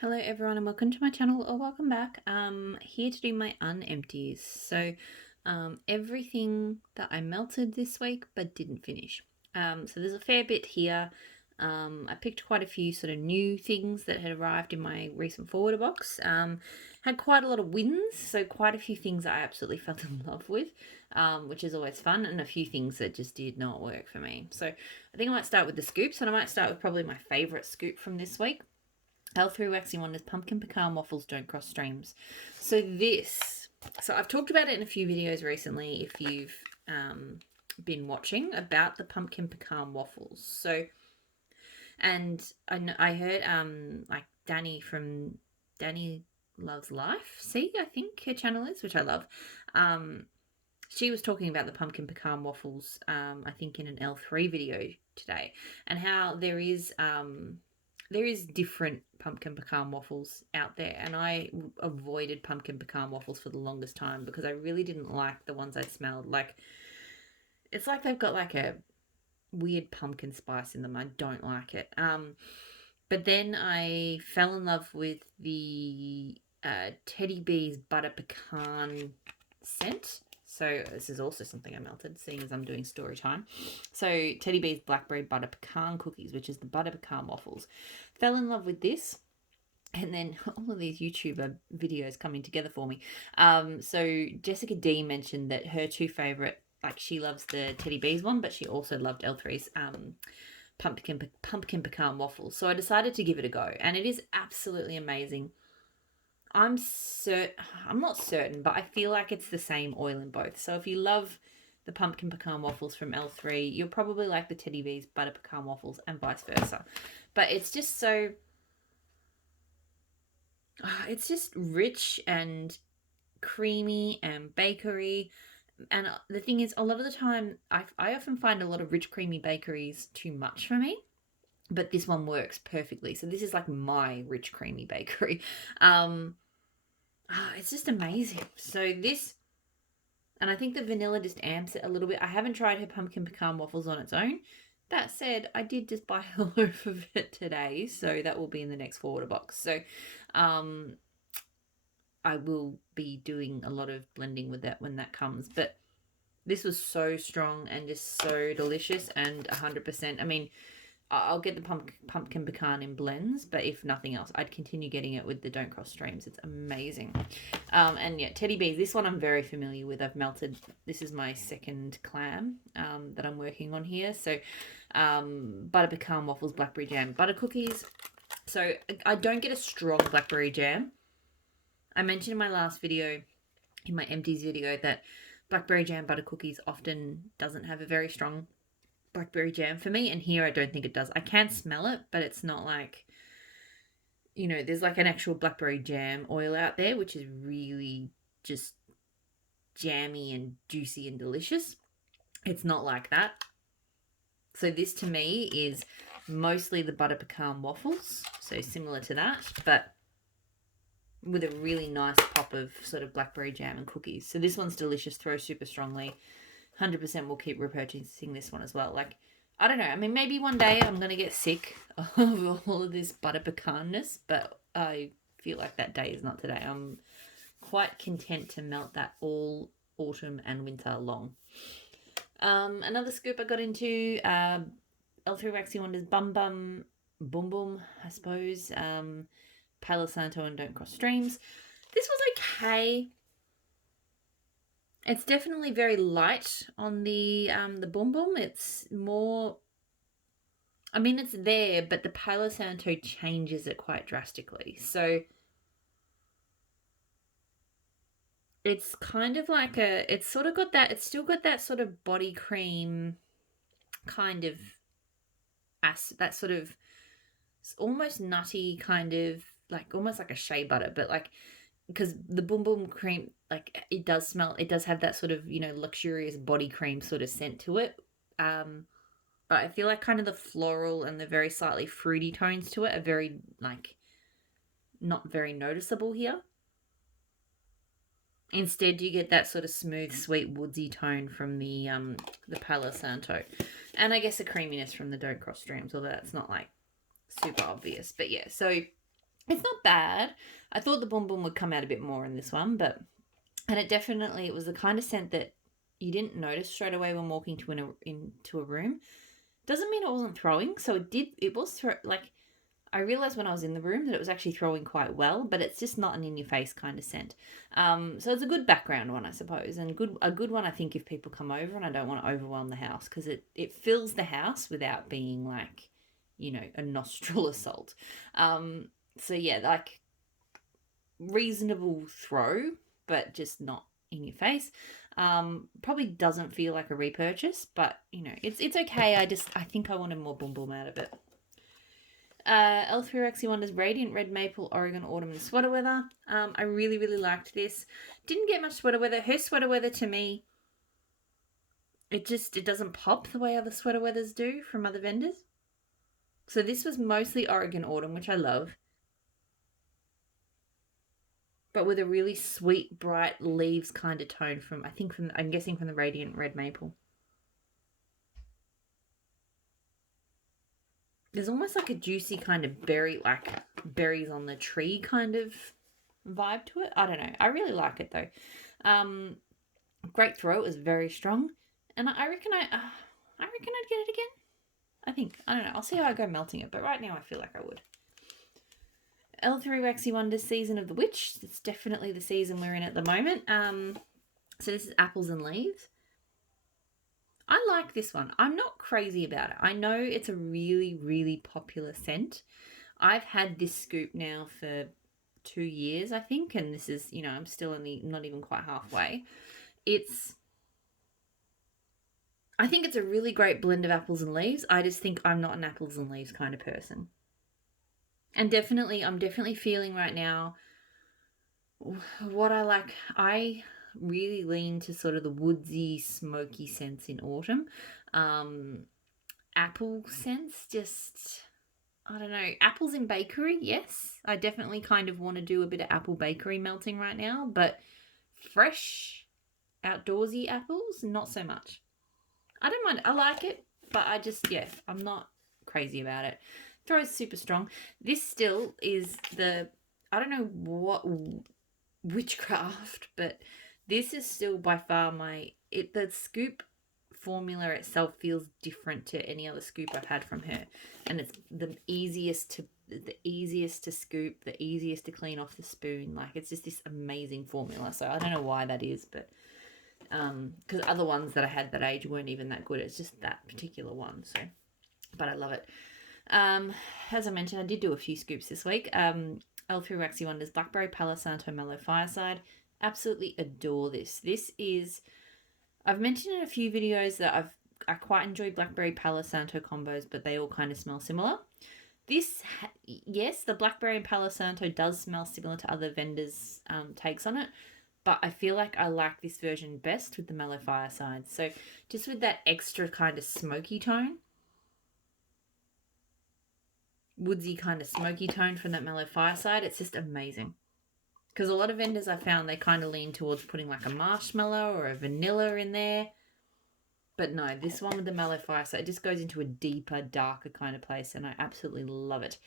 Hello everyone and welcome to my channel or welcome back. Here to do my unempties. So everything that I melted this week but didn't finish. So there's a fair bit here. I picked quite a few sort of new things that had arrived in my recent forwarder box. Had quite a lot of wins, so quite a few things I absolutely fell in love with, which is always fun, and a few things that just did not work for me. So I think I might start with the scoops, and I might start with probably my favourite scoop from this week. L3 Waxing Wonders Pumpkin Pecan Waffles Don't Cross Streams. So I've talked about it in a few videos recently if you've been watching about the pumpkin pecan waffles. So, and I heard like Danny from Danny Loves Life, I think her channel is, which I love. She was talking about the pumpkin pecan waffles, I think in an L3 video today, and how there is different pumpkin pecan waffles out there, and I avoided pumpkin pecan waffles for the longest time because I really didn't like the ones I smelled. Like, it's like they've got like a weird pumpkin spice in them. I don't like it. But then I fell in love with the Teddy Bees butter pecan scent. So this is also something I melted, seeing as I'm doing story time. So Teddy Bees Blackberry butter pecan cookies, which is the butter pecan waffles. Fell in love with this. And then all of these YouTuber videos coming together for me. So Jessica D mentioned that her two favourite, like she loves the Teddy Bees one, but she also loved L3's pumpkin pecan waffles. So I decided to give it a go, and it is absolutely amazing. I'm not certain, but I feel like it's the same oil in both. So if you love the pumpkin pecan waffles from L3, you'll probably like the Teddy Bees butter pecan waffles and vice versa. But it's just so, it's just rich and creamy and bakery. And the thing is, a lot of the time, I often find a lot of rich creamy bakeries too much for me. But this one works perfectly. So this is like my rich creamy bakery. It's just amazing. So this, and I think the vanilla just amps it a little bit. I haven't tried her pumpkin pecan waffles on its own. That said, I did just buy a loaf of it today, so that will be in the next forwarder box. So I will be doing a lot of blending with that when that comes. But this was so strong and just so delicious, and 100%. I mean, I'll get the pumpkin pecan in blends, but if nothing else, I'd continue getting it with the Don't Cross Streams. It's amazing. And yeah, Teddy Bees, this one I'm very familiar with. I've melted, this is my second clam that I'm working on here. So butter pecan waffles, blackberry jam, butter cookies. So I don't get a strong blackberry jam. I mentioned in my last video, in my empties video, that blackberry jam butter cookies often doesn't have a very strong blackberry jam for me, and here I don't think it does. I can smell it, but it's not like, there's like an actual blackberry jam oil out there, which is really just jammy and juicy and delicious. It's not like that. So this to me is mostly the butter pecan waffles, so similar to that, but with a really nice pop of sort of blackberry jam and cookies. So this one's delicious, throws super strongly. 100% will keep repurchasing this one as well. Like, I don't know. I mean, maybe one day I'm going to get sick of all of this butter pecanness, but I feel like that day is not today. I'm quite content to melt that all autumn and winter long. Another scoop I got into, L3 Waxy Wonders Bum Bum, Boom Boom, I suppose. Palo Santo and Don't Cross Streams. This was okay. It's definitely very light on the Boom Boom. It's more, I mean, it's there, but the Palo Santo changes it quite drastically. So it's kind of like it's sort of got that, it's still got that sort of body cream kind of, that sort of almost nutty kind of, like almost like a shea butter, but like, because the Boom Boom cream, like it does have that sort of, luxurious body cream sort of scent to it. But I feel like kind of the floral and the very slightly fruity tones to it are very, like, not very noticeable here. Instead, you get that sort of smooth, sweet, woodsy tone from the Palo Santo. And I guess a creaminess from the Don't Cross Streams, although that's not like super obvious. But yeah, so It's not bad. I thought the Boom Boom would come out a bit more in this one, but and it was the kind of scent that you didn't notice straight away when walking into a room. Doesn't mean it wasn't throwing. So it was like I realized when I was in the room that it was actually throwing quite well, but it's just not an in your face kind of scent. So it's a good background one, I suppose, and a good one I think if people come over, and I don't want to overwhelm the house because it fills the house without being like, a nostril assault. So yeah, like reasonable throw, but just not in your face. Probably doesn't feel like a repurchase, but it's okay. I think I wanted more Boom Boom out of it. L3 Roxy Wonders Radiant Red Maple Oregon Autumn and Sweater Weather. I really, really liked this. Didn't get much sweater weather. Her sweater weather to me, it doesn't pop the way other sweater weathers do from other vendors. So this was mostly Oregon Autumn, which I love, but with a really sweet, bright leaves kind of tone I'm guessing from the Radiant Red Maple. There's almost like a juicy kind of berry, like berries on the tree kind of vibe to it. I don't know. I really like it though. Great throw. It was very strong, and I reckon I'd get it again. I don't know. I'll see how I go melting it, but right now I feel like I would. L3 Waxy Wonders Season of the Witch. It's definitely the season we're in at the moment. So this is Apples and Leaves. I like this one. I'm not crazy about it. I know it's a really, really popular scent. I've had this scoop now for 2 years, I think, and this is, I'm still only not even quite halfway. I think it's a really great blend of apples and leaves. I just think I'm not an apples and leaves kind of person. And I'm definitely feeling right now what I like. I really lean to sort of the woodsy, smoky scents in autumn. Apple scents, just, I don't know. Apples in bakery, yes. I definitely kind of want to do a bit of apple bakery melting right now, but fresh, outdoorsy apples, not so much. I don't mind. I like it, but I'm not crazy about it. Throws super strong. This still is I don't know what witchcraft, but this is still by far the scoop formula itself feels different to any other scoop I've had from her, and it's the easiest to scoop, the easiest to clean off the spoon. Like, it's just this amazing formula. So I don't know why that is, but because other ones that I had that age weren't even that good. It's just that particular one. So, but I love it. As I mentioned, I did do a few scoops this week. L3 Waxy Wonders Blackberry Palo Santo Mellow Fireside. Absolutely adore this. I've mentioned in a few videos that I quite enjoy Blackberry Palo Santo combos, but they all kind of smell similar. Yes, the Blackberry and Palo Santo does smell similar to other vendors' takes on it, but I feel like I like this version best with the Mellow Fireside. So just with that extra kind of smoky tone, woodsy kind of smoky tone from that Mellow Fireside, it's just amazing. Because a lot of vendors I found, they kind of lean towards putting like a marshmallow or a vanilla in there. But no, this one with the Mellow Fireside, it just goes into a deeper, darker kind of place, and I absolutely love it.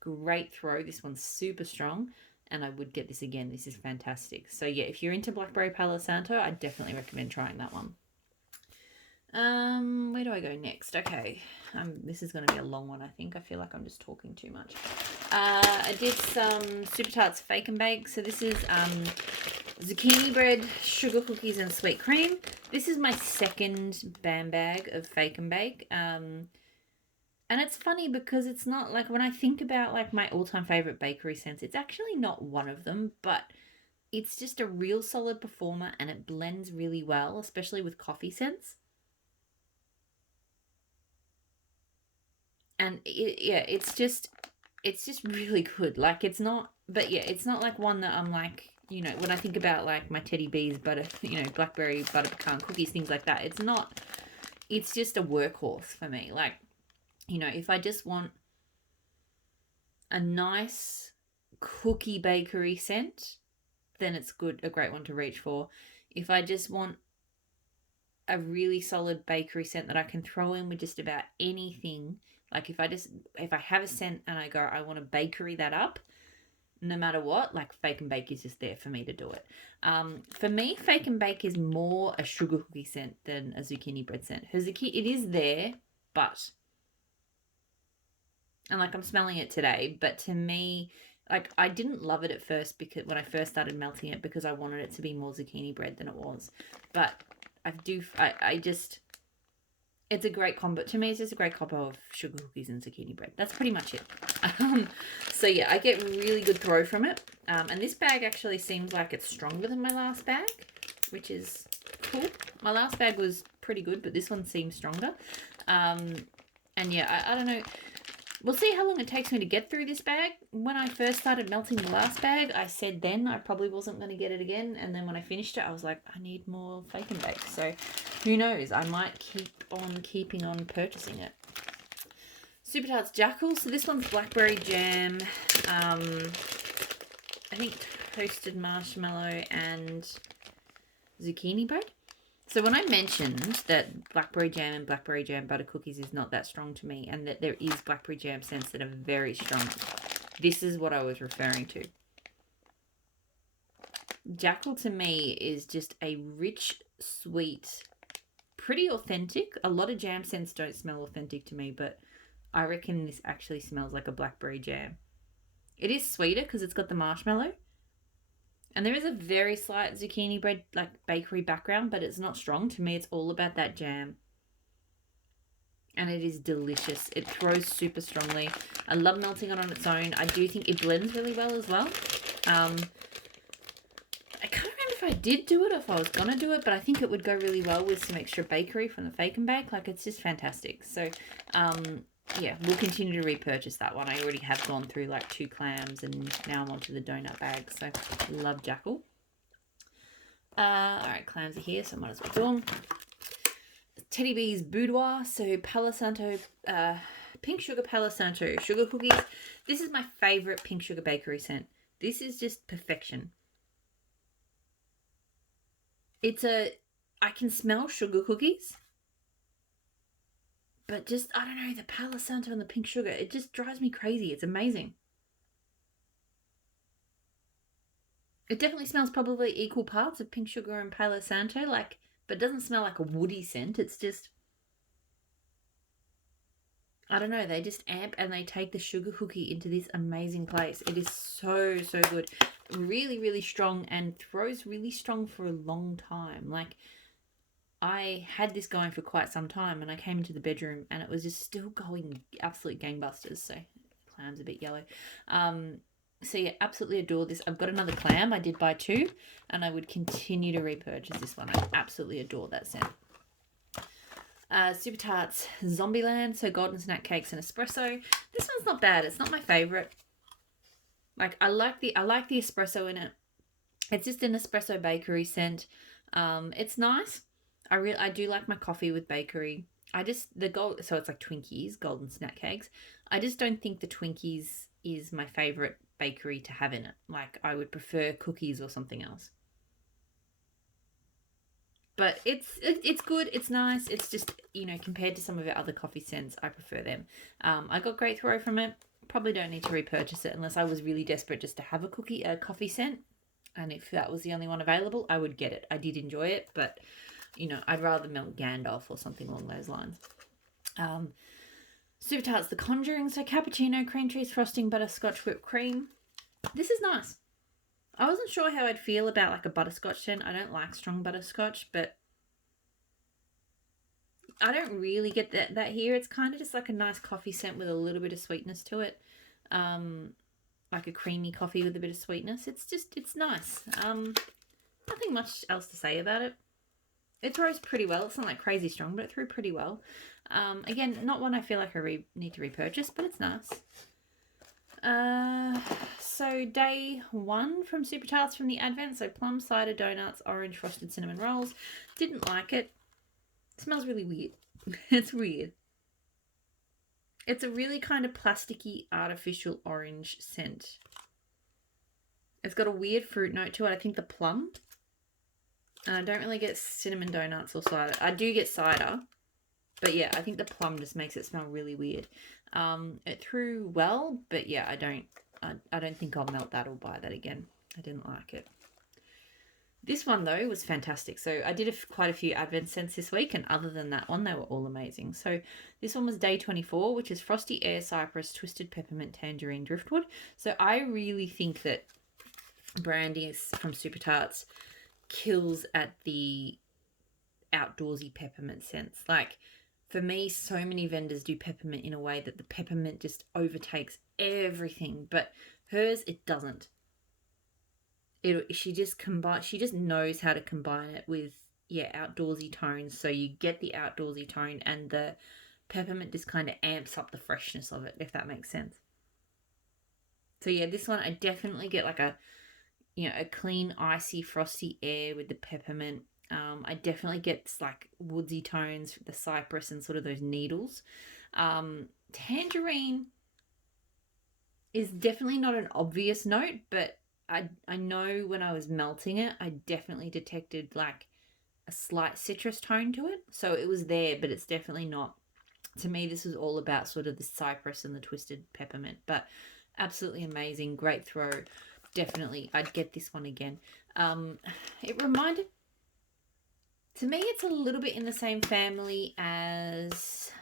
Great throw. This one's super strong, and I would get this again. This is fantastic. So yeah, if you're into Blackberry Palo Santo, I definitely recommend trying that one. Where do I go next? Okay, this is going to be a long one, I think. I feel like I'm just talking too much. I did some Super Tarts Fake and Bake. So this is zucchini bread, sugar cookies, and sweet cream. This is my second BAM bag of Fake and Bake. And it's funny because it's not like, when I think about like my all-time favorite bakery scents, it's actually not one of them, but it's just a real solid performer, and it blends really well, especially with coffee scents. And it's just really good. Like, it's not like one that I'm like, when I think about like my Teddy B's butter, blackberry butter pecan cookies, things like that. It's just a workhorse for me. Like, if I just want a nice cookie bakery scent, then it's a great one to reach for. If I just want a really solid bakery scent that I can throw in with just about anything, like if I have a scent and I go, I want to bakery that up, no matter what, like Fake and Bake is just there for me to do it. For me, Fake and Bake is more a sugar cookie scent than a zucchini bread scent. It is there, but, and like I'm smelling it today, but to me, like I didn't love it at first because when I first started melting it, because I wanted it to be more zucchini bread than it was. But I just, it's a great combo. To me, it's just a great combo of sugar cookies and zucchini bread. That's pretty much it. So yeah, I get really good throw from it. And this bag actually seems like it's stronger than my last bag, which is cool. My last bag was pretty good, but this one seems stronger. And yeah, I don't know. We'll see how long it takes me to get through this bag. When I first started melting the last bag, I said then I probably wasn't going to get it again. And then when I finished it, I was like, I need more Fake and Bake. So who knows? I might keeping on purchasing it. Super Tarts Jackal. So this one's blackberry jam. I think toasted marshmallow and zucchini bread. So when I mentioned that blackberry jam and blackberry jam butter cookies is not that strong to me, and that there is blackberry jam scents that are very strong, this is what I was referring to. Jackal to me is just a rich, sweet, pretty authentic. A lot of jam scents don't smell authentic to me, but I reckon this actually smells like a blackberry jam. It is sweeter because it's got the marshmallow. And there is a very slight zucchini bread, like bakery background, but it's not strong. To me, it's all about that jam. And it is delicious. It throws super strongly. I love melting it on its own. I do think it blends really well as well. I can't remember if I did do it or if I was going to do it, but I think it would go really well with some extra bakery from the Fake and Bake. Like, it's just fantastic. So, yeah, we'll continue to repurchase that one. I already have gone through like 2 clams and now I'm onto the donut bag. So love Jackal. All right, clams are here, so I might as well do them. Teddy Bee's Boudoir. So Palo Santo, Pink Sugar Palo Santo sugar cookies. This is my favorite pink sugar bakery scent. This is just perfection. I can smell sugar cookies. But just, I don't know, the Palo Santo and the pink sugar, it just drives me crazy. It's amazing. It definitely smells probably equal parts of pink sugar and Palo Santo, like, but it doesn't smell like a woody scent. It's just, I don't know, they just amp and they take the sugar cookie into this amazing place. It is so, so good. Really, really strong and throws really strong for a long time. Like, I had this going for quite some time and I came into the bedroom and it was just still going absolute gangbusters. So clam's a bit yellow. So yeah, absolutely adore this. I've got another clam. I did buy 2 and I would continue to repurchase this one. I absolutely adore that scent. Super Tarts Zombieland. So golden snack cakes and espresso. This one's not bad. It's not my favorite. Like, I like the espresso in it. It's just an espresso bakery scent. It's nice. I do like my coffee with bakery. So it's like Twinkies, golden snack cakes. I just don't think the Twinkies is my favorite bakery to have in it. Like, I would prefer cookies or something else. But it's good. It's nice. It's just, compared to some of our other coffee scents, I prefer them. I got great throw from it. Probably don't need to repurchase it unless I was really desperate just to have a coffee scent. And if that was the only one available, I would get it. I did enjoy it, but I'd rather melt Gandalf or something along those lines. Super Tarts The Conjuring. So cappuccino, cream cheese frosting, butterscotch, whipped cream. This is nice. I wasn't sure how I'd feel about like a butterscotch scent. I don't like strong butterscotch, but I don't really get that here. It's kind of just like a nice coffee scent with a little bit of sweetness to it. Like a creamy coffee with a bit of sweetness. It's nice. Nothing much else to say about it. It throws pretty well. It's not like crazy strong, but it threw pretty well. Again, not one I feel like I need to repurchase, but it's nice. So day 1 from Super Tarts from the Advent. So plum cider donuts, orange frosted cinnamon rolls. Didn't like it. It smells really weird. It's weird. It's a really kind of plasticky, artificial orange scent. It's got a weird fruit note to it. I think the plum. And I don't really get cinnamon donuts or cider. I do get cider. But yeah, I think the plum just makes it smell really weird. It threw well, but yeah, I don't I don't think I'll melt that or buy that again. I didn't like it. This one, though, was fantastic. So I did quite a few advent scents this week, and other than that one, they were all amazing. So this one was day 24, which is Frosty Air Cypress, Twisted Peppermint, Tangerine, Driftwood. So I really think that Brandy from Super Tarts kills at the outdoorsy peppermint scents. Like, for me, so many vendors do peppermint in a way that the peppermint just overtakes everything, but hers, it doesn't. She just knows how to combine it with outdoorsy tones, so you get the outdoorsy tone and the peppermint just kind of amps up the freshness of it, if that makes sense. So yeah, this one I definitely get like a clean, icy, frosty air with the peppermint. I definitely get like woodsy tones, the cypress and sort of those needles. Tangerine is definitely not an obvious note, but I know when I was melting it, I definitely detected like a slight citrus tone to it. So it was there, but it's definitely not. To me, this was all about sort of the cypress and the twisted peppermint, but absolutely amazing. Great throw. Definitely, I'd get this one again. It reminded, to me, it's a little bit in the same family as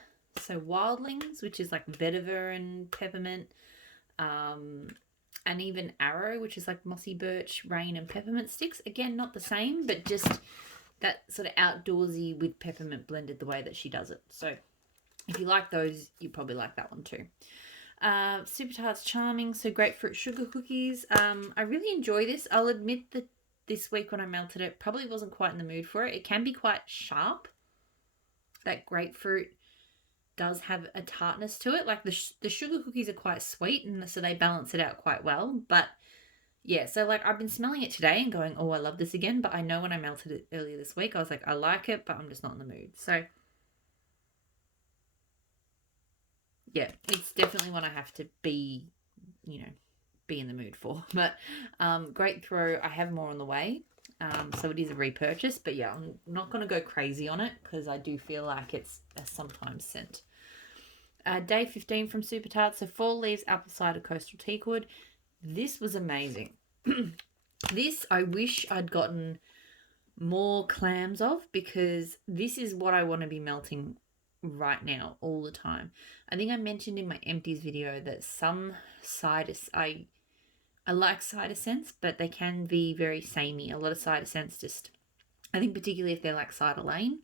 Wildlings, which is like vetiver and peppermint, and even Arrow, which is like mossy birch, rain and peppermint sticks. Again, not the same, but just that sort of outdoorsy with peppermint blended the way that she does it. So if you like those, you probably like that one too. Super Tarts Charming, so Grapefruit Sugar Cookies. I really enjoy this. I'll admit that this week when I melted it, probably wasn't quite in the mood for it. It can be quite sharp. That grapefruit does have a tartness to it. Like the sugar cookies are quite sweet, and so they balance it out quite well. But yeah, so like I've been smelling it today and going, oh, I love this again. But I know when I melted it earlier this week, I was like, I like it, but I'm just not in the mood. So yeah, it's definitely one I have to be in the mood for. But great throw. I have more on the way. So it is a repurchase, but yeah, I'm not going to go crazy on it because I do feel like it's a sometimes scent. Day 15 from Super Tarts, so Fall Leaves Apple Cider Coastal Teakwood. This was amazing. This I wish I'd gotten more clams of, because this is what I want to be melting right now all the time. I think I mentioned in my empties video that some ciders, I like cider scents, but they can be very samey. A lot of cider scents just, I think particularly if they're like Cider Lane,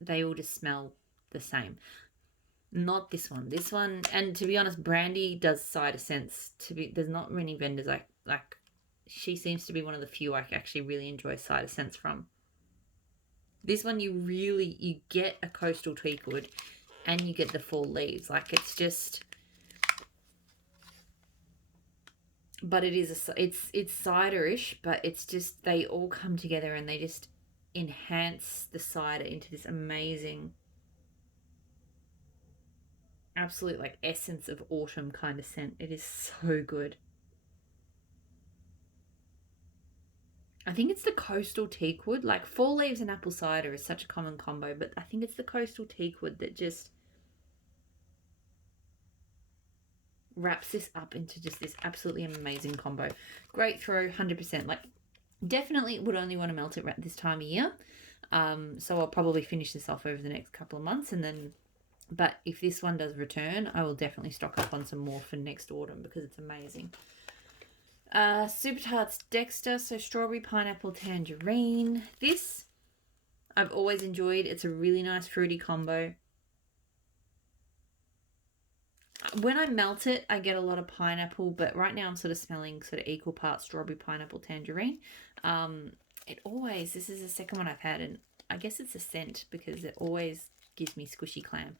they all just smell the same. Not this one. This one, and to be honest, Brandy does cider scents. There's not many vendors like she seems to be one of the few I actually really enjoy cider scents from. This one you get a coastal teakwood, and you get the Fall Leaves. Like it's just. But it is it's ciderish, but it's just they all come together and they just enhance the cider into this amazing, absolute like essence of autumn kind of scent. It is so good. I think it's the coastal teakwood. Like Fall Leaves and apple cider is such a common combo, but I think it's the coastal teakwood that just wraps this up into just this absolutely amazing combo. Great throw, 100%. Like definitely would only want to melt it right this time of year. So I'll probably finish this off over the next couple of months, and then, but if this one does return, I will definitely stock up on some more for next autumn because it's amazing. Super Tarts Dexter, so Strawberry, Pineapple, Tangerine. This I've always enjoyed. It's a really nice fruity combo. When I melt it, I get a lot of pineapple, but right now I'm sort of smelling sort of equal parts strawberry, pineapple, tangerine. This is the second one I've had, and I guess it's a scent because it always gives me squishy clam.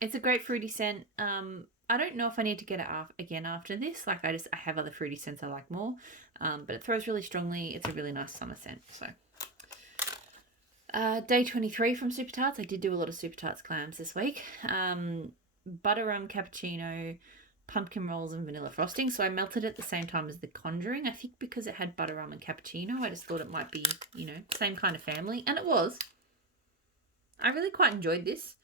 It's a great fruity scent. I don't know if I need to get it again after this. Like I have other fruity scents I like more, but it throws really strongly. It's a really nice summer scent. So day 23 from Super Tarts. I did do a lot of Super Tarts clams this week. Butter rum cappuccino, pumpkin rolls and vanilla frosting. So I melted it at the same time as the Conjuring. I think because it had butter rum and cappuccino, I just thought it might be, same kind of family. And it was. I really quite enjoyed this.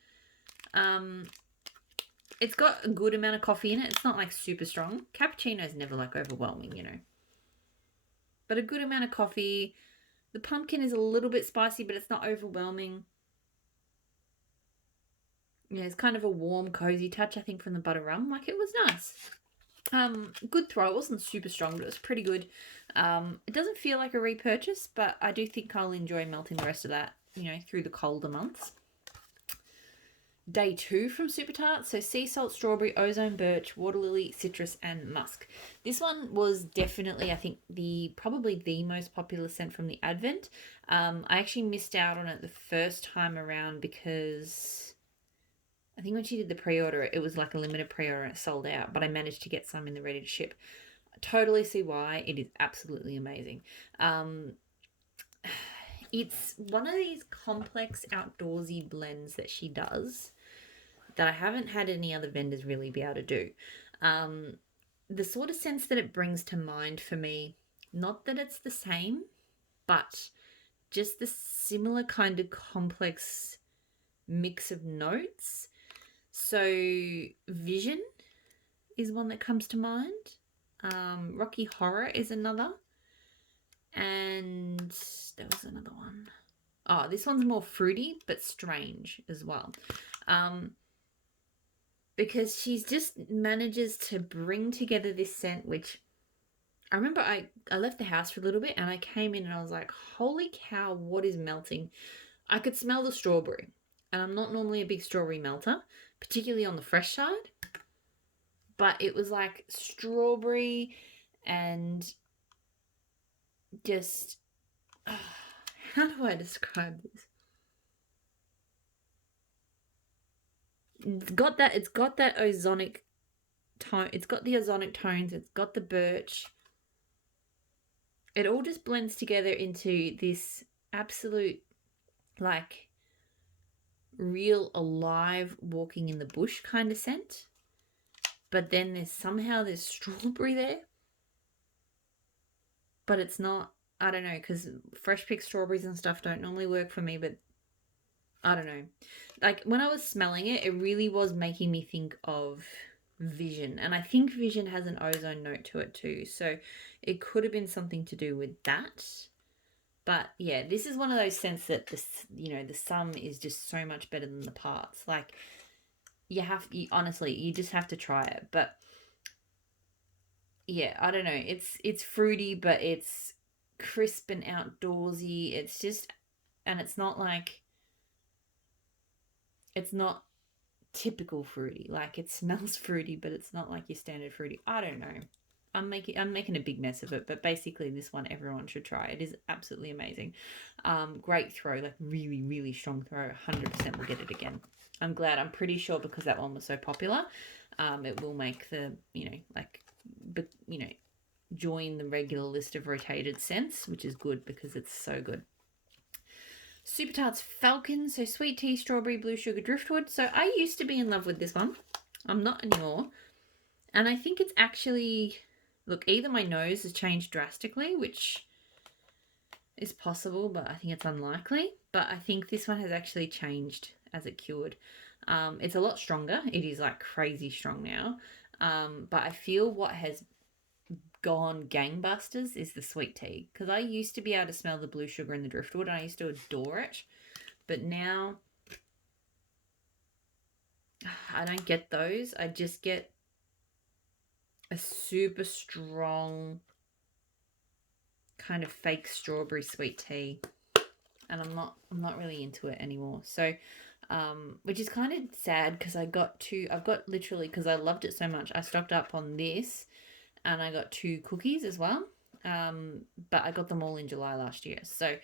It's got a good amount of coffee in it. It's not like super strong. Cappuccino's never like overwhelming, you know. But a good amount of coffee. The pumpkin is a little bit spicy, but it's not overwhelming. Yeah, it's kind of a warm, cozy touch, I think, from the butter rum. Like, it was nice. Good throw. It wasn't super strong, but it was pretty good. It doesn't feel like a repurchase, but I do think I'll enjoy melting the rest of that, you know, through the colder months. Day 2 from Super Tarts. So sea salt, strawberry, ozone, birch, water lily, citrus, and musk. This one was definitely, I think, probably the most popular scent from the Advent. I actually missed out on it the first time around because I think when she did the pre-order, it was like a limited pre-order and it sold out, but I managed to get some in the ready to ship. I totally see why. It is absolutely amazing. It's one of these complex outdoorsy blends that she does that I haven't had any other vendors really be able to do. The sort of sense that it brings to mind for me, not that it's the same, but just the similar kind of complex mix of notes. So Vision is one that comes to mind. Rocky Horror is another. And there was another one. Oh, this one's more fruity, but strange as well. Because she's just manages to bring together this scent, which I remember I left the house for a little bit and I came in and I was like, holy cow, what is melting? I could smell the strawberry. And I'm not normally a big strawberry melter, particularly on the fresh side. But it was like strawberry and just... how do I describe this? It's got that ozonic tone. It's got the ozonic tones. It's got the birch. It all just blends together into this absolute, like, real alive walking in the bush kind of scent. But then there's strawberry there. But it's not, I don't know, because fresh picked strawberries and stuff don't normally work for me, but I don't know. Like, when I was smelling it, it really was making me think of Vision. And I think Vision has an ozone note to it too. So it could have been something to do with that. But yeah, this is one of those scents that the sum is just so much better than the parts. Like, honestly, you just have to try it. But yeah, I don't know. It's fruity, but it's crisp and outdoorsy. It's just, and it's not typical fruity. Like, it smells fruity, but it's not like your standard fruity. I don't know. I'm making a big mess of it, but basically this one everyone should try. It is absolutely amazing. Great throw, like really, really strong throw. 100% will get it again. I'm glad. I'm pretty sure because that one was so popular, it will make the, join the regular list of rotated scents, which is good because it's so good. Super Tarts Falcon, so sweet tea, strawberry, blue sugar, driftwood. So I used to be in love with this one. I'm not anymore. And I think it's actually, look, either my nose has changed drastically, which is possible, but I think it's unlikely. But I think this one has actually changed as it cured. It's a lot stronger. It is like crazy strong now. But I feel what has gone gangbusters is the sweet tea, because I used to be able to smell the blue sugar and the driftwood and I used to adore it, but now I don't get those. I just get a super strong kind of fake strawberry sweet tea, and I'm not really into it anymore. So which is kind of sad because I've got literally, because I loved it so much, I stocked up on this. And I got 2 cookies as well. But I got them all in July last year. So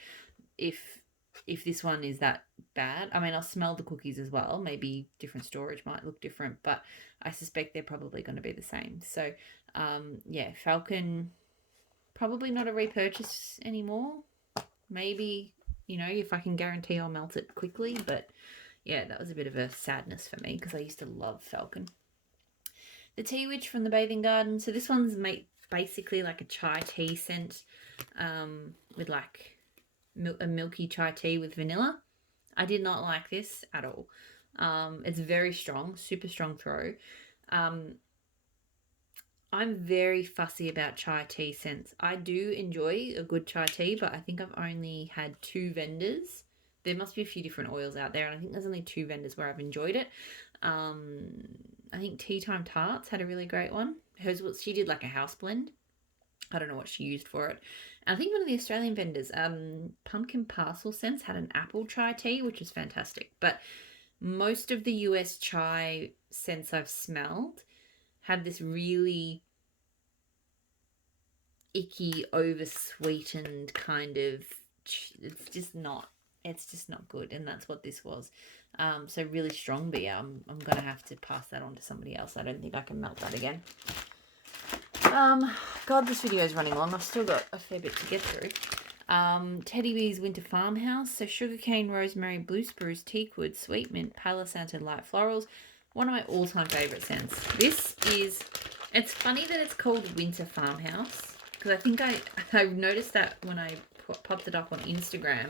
if this one is that bad, I mean, I'll smell the cookies as well. Maybe different storage might look different, but I suspect they're probably going to be the same. So, yeah, Falcon, probably not a repurchase anymore. Maybe, if I can guarantee I'll melt it quickly. But yeah, that was a bit of a sadness for me because I used to love Falcon. The Tea Witch from the Bathing Garden. So this one's basically like a chai tea scent, with like a milky chai tea with vanilla. I did not like this at all. It's very strong, super strong throw. I'm very fussy about chai tea scents. I do enjoy a good chai tea, but I think I've only had 2 vendors. There must be a few different oils out there, and I think there's only 2 vendors where I've enjoyed it. I think Tea Time Tarts had a really great one. Hers was, she did like a house blend. I don't know what she used for it. And I think one of the Australian vendors, Pumpkin Parcel Scents, had an apple chai tea, which was fantastic. But most of the US chai scents I've smelled have this really icky, over-sweetened kind of, it's just not good, and that's what this was. So really strong, but yeah, I'm gonna have to pass that on to somebody else. I don't think I can melt that again. God, this video is running long. I've still got a fair bit to get through. Teddy Bear's Winter Farmhouse. So sugarcane, rosemary, blue spruce, teakwood, sweet mint, palo santo, light florals. One of my all-time favourite scents. This is, it's funny that it's called Winter Farmhouse, because I think I noticed that when I popped it up on Instagram,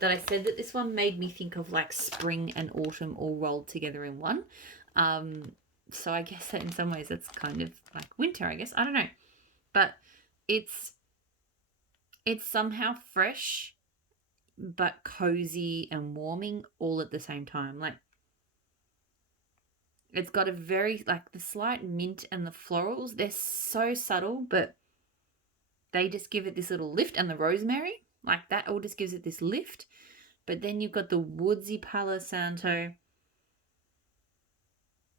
that I said that this one made me think of like spring and autumn all rolled together in one. So I guess that in some ways it's kind of like winter, I guess. I don't know. But it's somehow fresh but cozy and warming all at the same time. Like, it's got a very, like, the slight mint and the florals, they're so subtle, but they just give it this little lift. And the rosemary, like, that all just gives it this lift. But then you've got the woodsy Palo Santo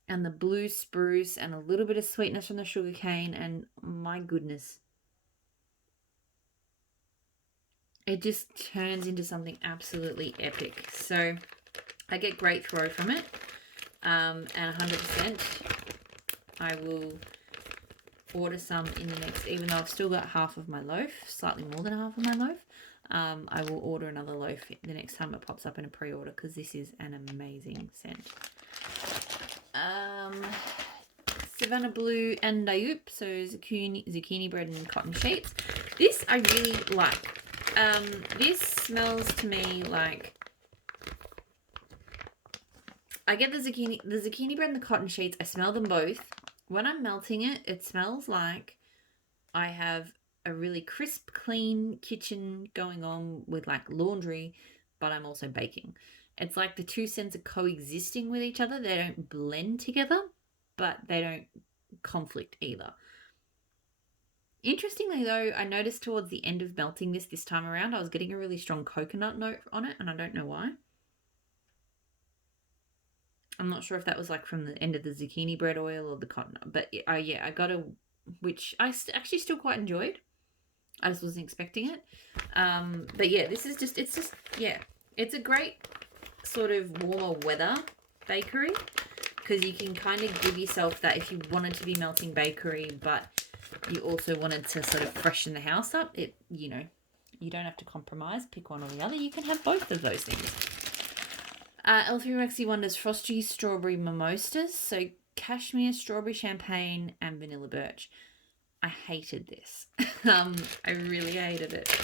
and the blue spruce and a little bit of sweetness from the sugar cane, and my goodness, it just turns into something absolutely epic. So I get great throw from it, and 100% I will order some in the next, even though I've still got half of my loaf, slightly more than half of my loaf. I will order another loaf the next time it pops up in a pre-order, because this is an amazing scent. Savannah Blue and Dayup, so zucchini bread and cotton sheets. This I really like. This smells to me like, I get the zucchini bread and the cotton sheets. I smell them both. When I'm melting it, it smells like I have a really crisp, clean kitchen going on with like laundry, but I'm also baking. It's like the two scents are coexisting with each other. They don't blend together, but they don't conflict either. Interestingly though, I noticed towards the end of melting this time around, I was getting a really strong coconut note on it, and I don't know why. I'm not sure if that was like from the end of the zucchini bread oil or the cotton, but yeah, I got a, which I actually still quite enjoyed. I just wasn't expecting it. But yeah, it's a great sort of warmer weather bakery, because you can kind of give yourself that if you wanted to be melting bakery, but you also wanted to sort of freshen the house up. You don't have to compromise, pick one or the other. You can have both of those things. L3 Waxy Wonders Frosty Strawberry Mimosas. So cashmere, strawberry champagne, and vanilla birch. I hated this. I really hated it.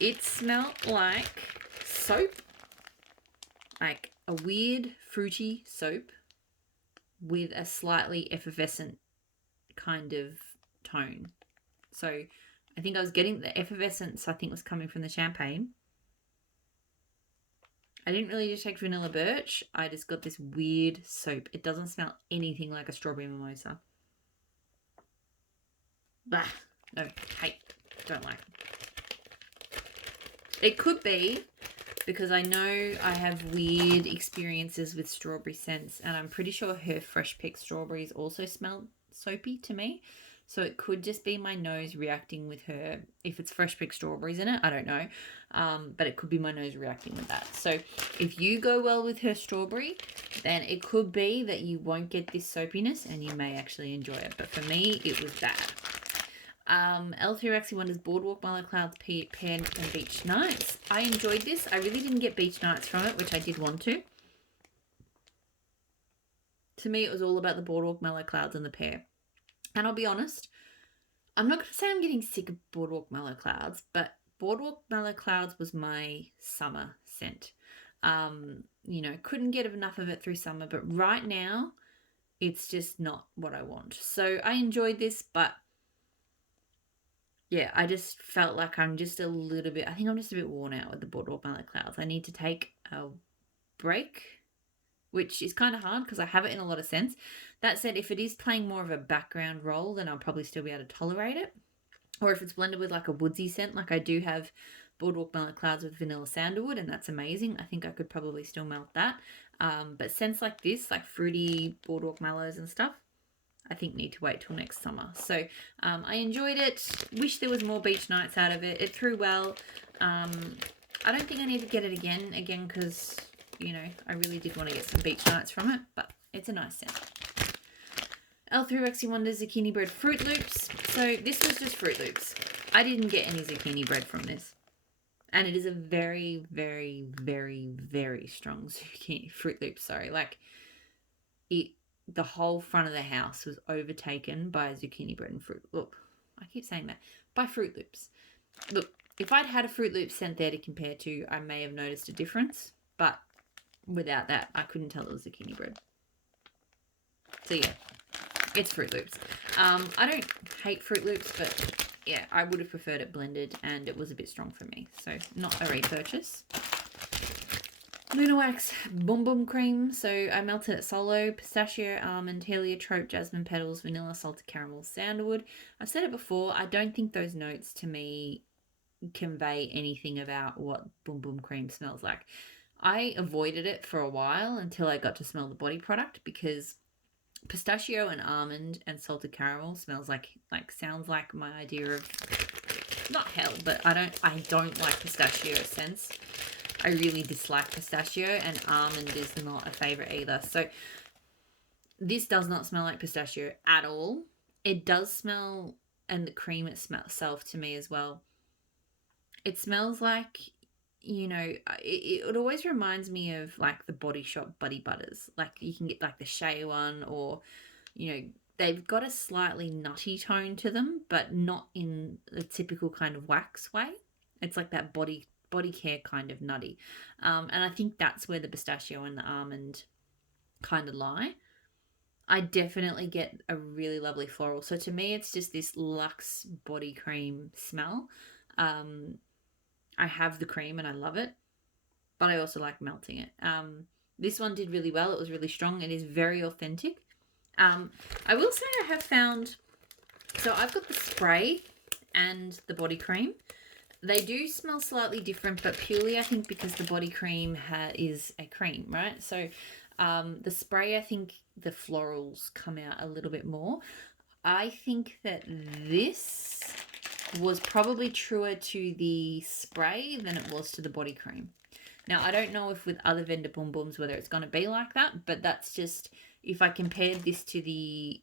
It smelled like soap, like a weird fruity soap with a slightly effervescent kind of tone. So I think I was getting the effervescence, I think, was coming from the champagne. I didn't really detect vanilla birch. I just got this weird soap. It doesn't smell anything like a strawberry mimosa. Bah. No, hate. Don't like. It could be because I know I have weird experiences with strawberry scents, and I'm pretty sure her fresh picked strawberries also smell soapy to me. So it could just be my nose reacting with her. If it's fresh picked strawberries in it, I don't know. But it could be my nose reacting with that. So if you go well with her strawberry, then it could be that you won't get this soapiness and you may actually enjoy it. But for me, it was bad. L3 Waxy Wonders Boardwalk, Milo Clouds, Pear and Beach Nights. I enjoyed this. I really didn't get Beach Nights from it, which I did want to. To me, it was all about the Boardwalk, Mellow Clouds, and the pear. And I'll be honest, I'm not going to say I'm getting sick of Boardwalk Mellow Clouds, but Boardwalk Mellow Clouds was my summer scent. you know, couldn't get enough of it through summer, but right now it's just not what I want. So I enjoyed this, but yeah, I just felt like I'm just a little bit, I think I'm just a bit worn out with the Boardwalk Mallet Clouds. I need to take a break, which is kind of hard because I have it in a lot of scents. That said, if it is playing more of a background role, then I'll probably still be able to tolerate it. Or if it's blended with like a woodsy scent, like I do have Boardwalk Mallet Clouds with vanilla sandalwood, and that's amazing. I think I could probably still melt that. But scents like this, like fruity Boardwalk Mallows and stuff, I think need to wait till next summer. So I enjoyed it. Wish there was more beach nights out of it. It threw well. I don't think I need to get it again because, you know, I really did want to get some beach nights from it, but it's a nice scent. L3 Waxy Wonders Zucchini Bread Fruit Loops. So this was just Fruit Loops. I didn't get any zucchini bread from this. And it is a very, very, very, very strong zucchini Fruit Loops. Sorry, like the whole front of the house was overtaken by zucchini bread and fruit. Look, I keep saying that. By Fruit Loops. Look, if I'd had a Fruit Loops scent there to compare to, I may have noticed a difference. But without that, I couldn't tell it was zucchini bread. So yeah, it's Fruit Loops. I don't hate Fruit Loops, but yeah, I would have preferred it blended, and it was a bit strong for me. So not a repurchase. Luna Wax Boom Boom Cream. So I melted it solo. Pistachio, almond, heliotrope, jasmine petals, vanilla, salted caramel, sandalwood. I've said it before. I don't think those notes to me convey anything about what Boom Boom Cream smells like. I avoided it for a while until I got to smell the body product, because pistachio and almond and salted caramel smells sounds like my idea of, not hell, but I don't like pistachio scents. I really dislike pistachio, and almond is not a favorite either. So this does not smell like pistachio at all. It does smell, and the cream itself to me as well, it smells like, you know, it always reminds me of like the Body Shop Buddy Butters. Like you can get like the shea one, or, you know, they've got a slightly nutty tone to them, but not in the typical kind of wax way. It's like that body care kind of nutty. And I think that's where the pistachio and the almond kind of lie. I definitely get a really lovely floral. So to me, it's just this luxe body cream smell. I have the cream and I love it, but I also like melting it. This one did really well. It was really strong. It is very authentic. I will say I have found, so I've got the spray and the body cream. They do smell slightly different, but purely I think because the body cream is a cream, right? So the spray, I think the florals come out a little bit more. I think that this was probably truer to the spray than it was to the body cream. Now, I don't know if with other vendor Boom Booms whether it's going to be like that, but that's just, if I compared this to the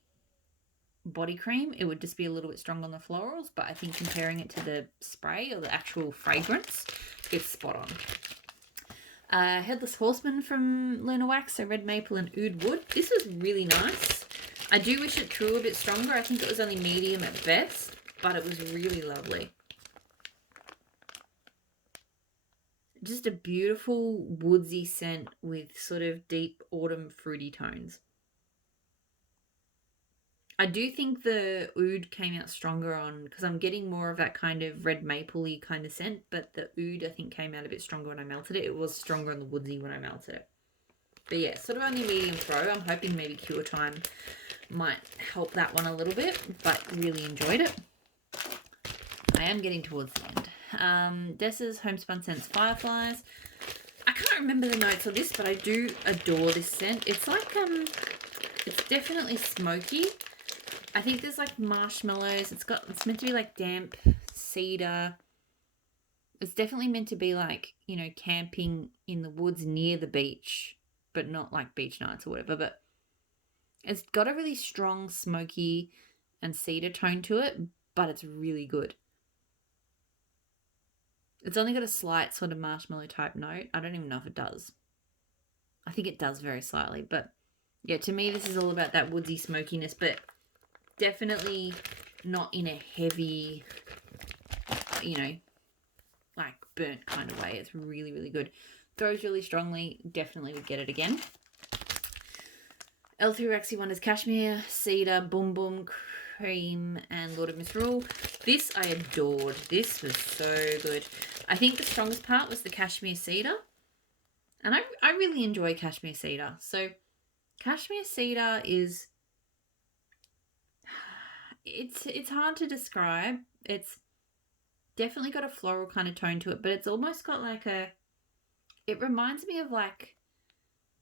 body cream, it would just be a little bit strong on the florals, but I think comparing it to the spray or the actual fragrance, it's spot on. Headless Horseman from Luna Wax, so red maple and oud wood. This was really nice. I do wish it threw a bit stronger. I think it was only medium at best, but it was really lovely. Just a beautiful woodsy scent with sort of deep autumn fruity tones. I do think the oud came out stronger on, because I'm getting more of that kind of red maple-y kind of scent, but the oud I think came out a bit stronger when I melted it. It was stronger on the woodsy when I melted it. But yeah, sort of only medium throw. I'm hoping maybe cure time might help that one a little bit, but really enjoyed it. I am getting towards the end. Dessa's Homespun Scents Fireflies. I can't remember the notes of this, but I do adore this scent. It's like, it's definitely smoky. I think there's like marshmallows. It's meant to be like damp cedar. It's definitely meant to be like, you know, camping in the woods near the beach, but not like beach nights or whatever. But it's got a really strong smoky and cedar tone to it, but it's really good. It's only got a slight sort of marshmallow type note. I don't even know if it does. I think it does very slightly, but yeah, to me this is all about that woodsy smokiness, but definitely not in a heavy, you know, like burnt kind of way. It's really, really good. goes really strongly. Definitely would get it again. L3 Waxy Wonders Cashmere, Cedar, Boom Boom, Cream, and Lord of Misrule. This I adored. This was so good. I think the strongest part was the Cashmere Cedar. And I really enjoy Cashmere Cedar. So Cashmere Cedar is... It's hard to describe. It's definitely got a floral kind of tone to it, but it's almost got like a... It reminds me of like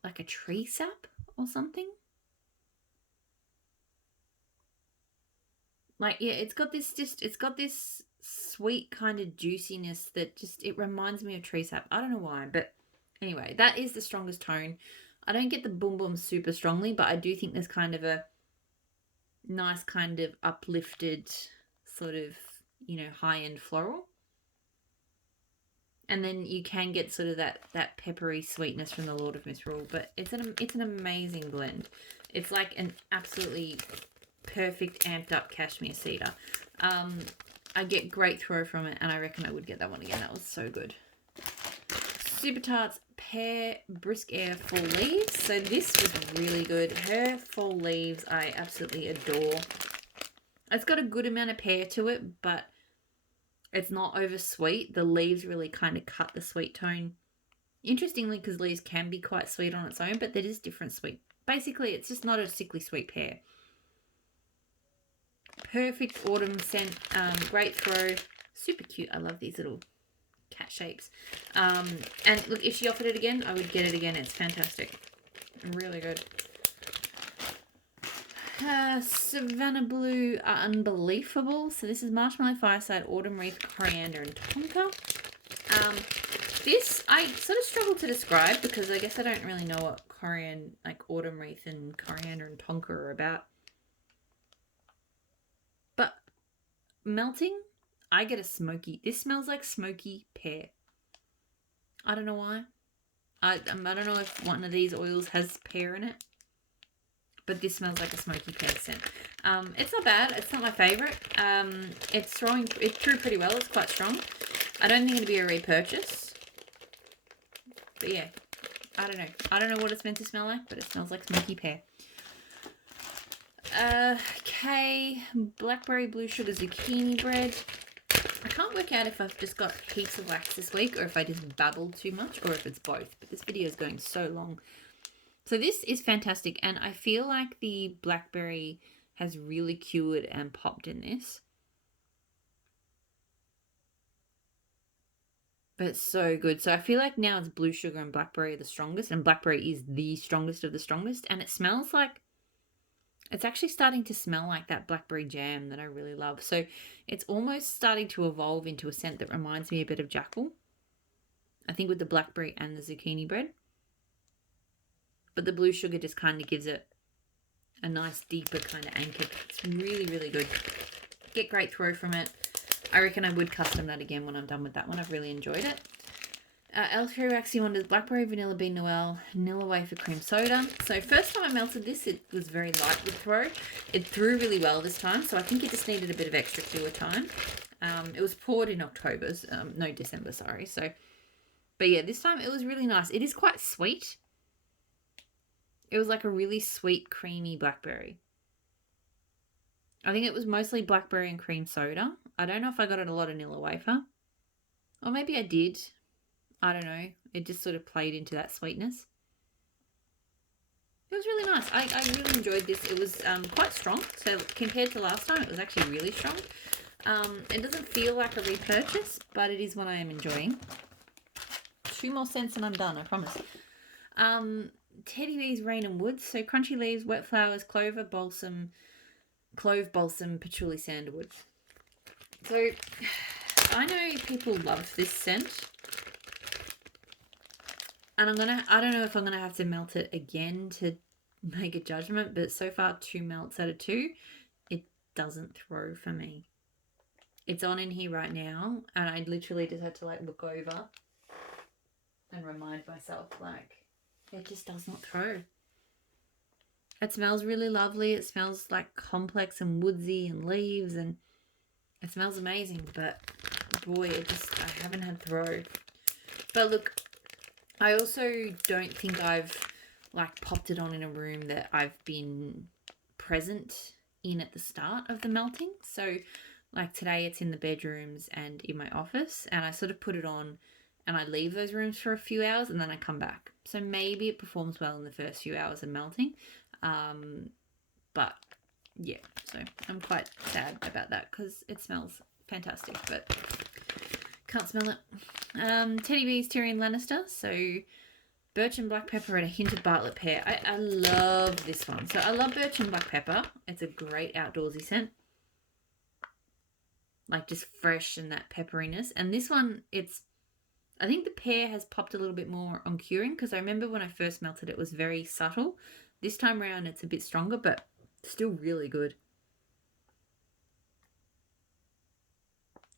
a tree sap or something. Like, yeah, it's got this sweet kind of juiciness that just, it reminds me of tree sap. I don't know why, but anyway, that is the strongest tone. I don't get the Boom Boom super strongly, but I do think there's kind of a nice kind of uplifted sort of, you know, high-end floral. And then you can get sort of that peppery sweetness from the Lord of Misrule, but it's an amazing blend. It's like an absolutely perfect amped up Cashmere Cedar. I get great throw from it, and I reckon I would get that one again. That was so good. Super Tarts Pear Brisk Air Fall Leaves. So this was really good. Her fall leaves I absolutely adore. It's got a good amount of pear to it, but it's not over sweet. The leaves really kind of cut the sweet tone. Interestingly, because leaves can be quite sweet on its own, but there is different sweet. Basically, it's just not a sickly sweet pear. Perfect autumn scent. Great throw. Super cute. I love these little cat shapes. And look, if she offered it again, I would get it again. It's fantastic. Really good. Savannah Blue are Unbelievable. So this is Marshmallow Fireside, Autumn Wreath, Coriander, and Tonka. This I sort of struggle to describe because I guess I don't really know what coriander, like Autumn Wreath and Coriander and Tonka are about. But melting, I get a smoky. This smells like smoky pear. I don't know why. I don't know if one of these oils has pear in it. But this smells like a smoky pear scent. It's not bad. It's not my favourite. It threw pretty well. It's quite strong. I don't think it'd be a repurchase. But yeah, I don't know. I don't know what it's meant to smell like, but it smells like smoky pear. Okay, Blackberry Blue Sugar Zucchini Bread. I can't work out if I've just got heaps of wax this week or if I just babbled too much or if it's both. But this video is going so long. So this is fantastic, and I feel like the blackberry has really cured and popped in this. But it's so good. So I feel like now it's blue sugar and blackberry are the strongest, and blackberry is the strongest of the strongest, and it smells like, it's actually starting to smell like that blackberry jam that I really love. So it's almost starting to evolve into a scent that reminds me a bit of Jackal. I think with the blackberry and the zucchini bread. But the blue sugar just kind of gives it a nice deeper kind of anchor. It's really, really good. Get great throw from it. I reckon I would custom that again when I'm done with that one. I've really enjoyed it. L3 Waxy Wonders Blackberry Vanilla Bean Noel Vanilla Wafer Cream Soda. So first time I melted this, it was very light with throw. It threw really well this time, so I think it just needed a bit of extra cure time. It was poured in December, sorry. So, but yeah, this time it was really nice. It is quite sweet. It was like a really sweet, creamy blackberry. I think it was mostly blackberry and cream soda. I don't know if I got it a lot of vanilla wafer. Or maybe I did. I don't know. It just sort of played into that sweetness. It was really nice. I really enjoyed this. It was quite strong. So compared to last time, it was actually really strong. It doesn't feel like a repurchase, but it is one I am enjoying. 2 more scents and I'm done, I promise. Teddy Bees, Rain and Woods. So crunchy leaves, wet flowers, clove balsam, patchouli, sandalwood. So I know people love this scent. And I don't know if I'm gonna have to melt it again to make a judgment, but so far 2 melts out of 2, it doesn't throw for me. It's on in here right now, and I literally just had to like look over and remind myself like, it just does not throw. It smells really lovely. It smells like complex and woodsy and leaves, and it smells amazing. But boy, I haven't had throw. But look, I also don't think I've like popped it on in a room that I've been present in at the start of the melting. So like today it's in the bedrooms and in my office, and I sort of put it on and I leave those rooms for a few hours and then I come back. So maybe it performs well in the first few hours of melting. But yeah, so I'm quite sad about that because it smells fantastic, but can't smell it. Teddy Bees Tyrion Lannister. So birch and black pepper and a hint of Bartlett pear. I love this one. So I love birch and black pepper. It's a great outdoorsy scent. Like just fresh and that pepperiness. And this one, I think the pear has popped a little bit more on curing because I remember when I first melted it was very subtle. This time around it's a bit stronger, but still really good.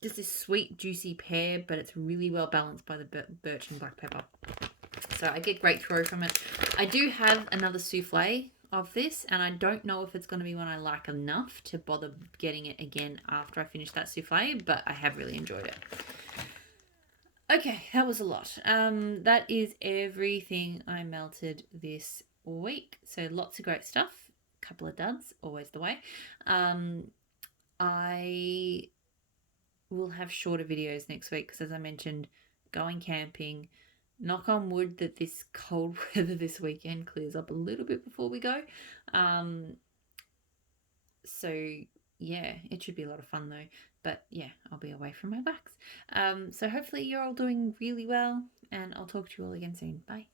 Just this sweet, juicy pear, but it's really well balanced by the birch and black pepper. So I get great throw from it. I do have another souffle of this, and I don't know if it's going to be one I like enough to bother getting it again after I finish that souffle, but I have really enjoyed it. Okay, that was a lot. That is everything I melted this week. So lots of great stuff. Couple of duds, always the way. I will have shorter videos next week because, as I mentioned, going camping. Knock on wood that this cold weather this weekend clears up a little bit before we go. So yeah, it should be a lot of fun though. But yeah, I'll be away from my wax. So hopefully you're all doing really well, and I'll talk to you all again soon. Bye.